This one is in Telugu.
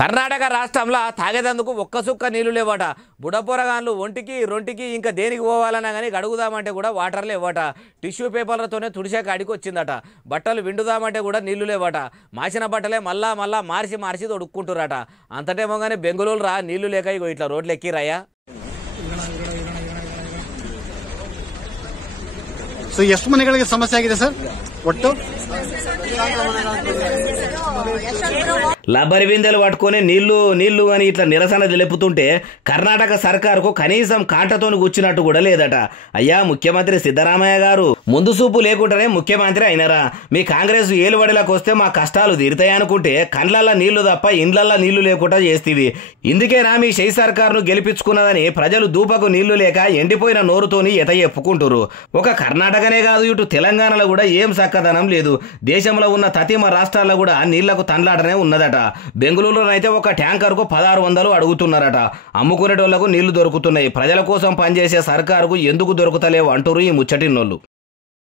కర్ణాటక రాష్ట్రంలో తాగేదందుకు ఒక్క సుక్క నీళ్లు లేవట. బుడపోరగాన్లు ఒంటికి రొంటికి ఇంకా దేనికి పోవాలన్నా కానీ గడుగుదామంటే కూడా వాటర్ లేవట. టిష్యూ పేపర్లతోనే తుడిసే కాడికి వచ్చిందట. బట్టలు విండుదామంటే కూడా నీళ్లు లేవట. మాసిన బట్టలే మళ్ళా మార్చి తొడుక్కుంటురట. అంతటేమో కానీ బెంగళూరు రా నీళ్లు లేక ఇగో ఇట్లా రోడ్లు ఎక్కిరయ్యా. ಸೊ ಎಷ್ಟು ಮನೆಗಳಿಗೆ ಸಮಸ್ಯೆ ಆಗಿದೆ ಸರ್ ಒಟ್ಟು? లబ్బరి బిందెలు పట్టుకొని నీళ్లు అని ఇట్లా నిరసన తెలుపుతుంటే కర్ణాటక సర్కారుకు కనీసం కాంటతోని కూర్చున్నట్టు కూడా లేదట. అయ్యా ముఖ్యమంత్రి సిద్ధరామయ్య గారు, ముందు చూపు లేకుండానే ముఖ్యమంత్రి అయినరా? మీ కాంగ్రెస్ ఏలుబడిలోకి వస్తే మా కష్టాలు తీరుతాయనుకుంటే కండ్లల్లా నీళ్లు తప్ప ఇండ్లల్లా నీళ్లు లేకుండా చేస్తీవి. ఇందుకేనా మీ షై సర్కారును గెలిపించుకున్నదని ప్రజలు దూపకు నీళ్లు లేక ఎండిపోయిన నోరుతోని ఎత చెప్పుకుంటురు. ఒక కర్ణాటకనే కాదు, ఇటు తెలంగాణలో కూడా ఏం చక్కదనం లేదు. దేశంలో ఉన్న తతిమ రాష్ట్రాల్లో కూడా నీళ్లకు తండ్లాటనే ఉన్నదట. బెంగళూరులోనైతే ఒక ట్యాంకర్కు 1600 అడుగుతున్నారట. అమ్ముకునేటోళ్లకు నీళ్లు దొరుకుతున్నాయి. ప్రజల కోసం పనిచేసే సర్కారుకు ఎందుకు దొరుకుతలేవు అంటారు ఈ ముచ్చటిన్నోళ్ళు.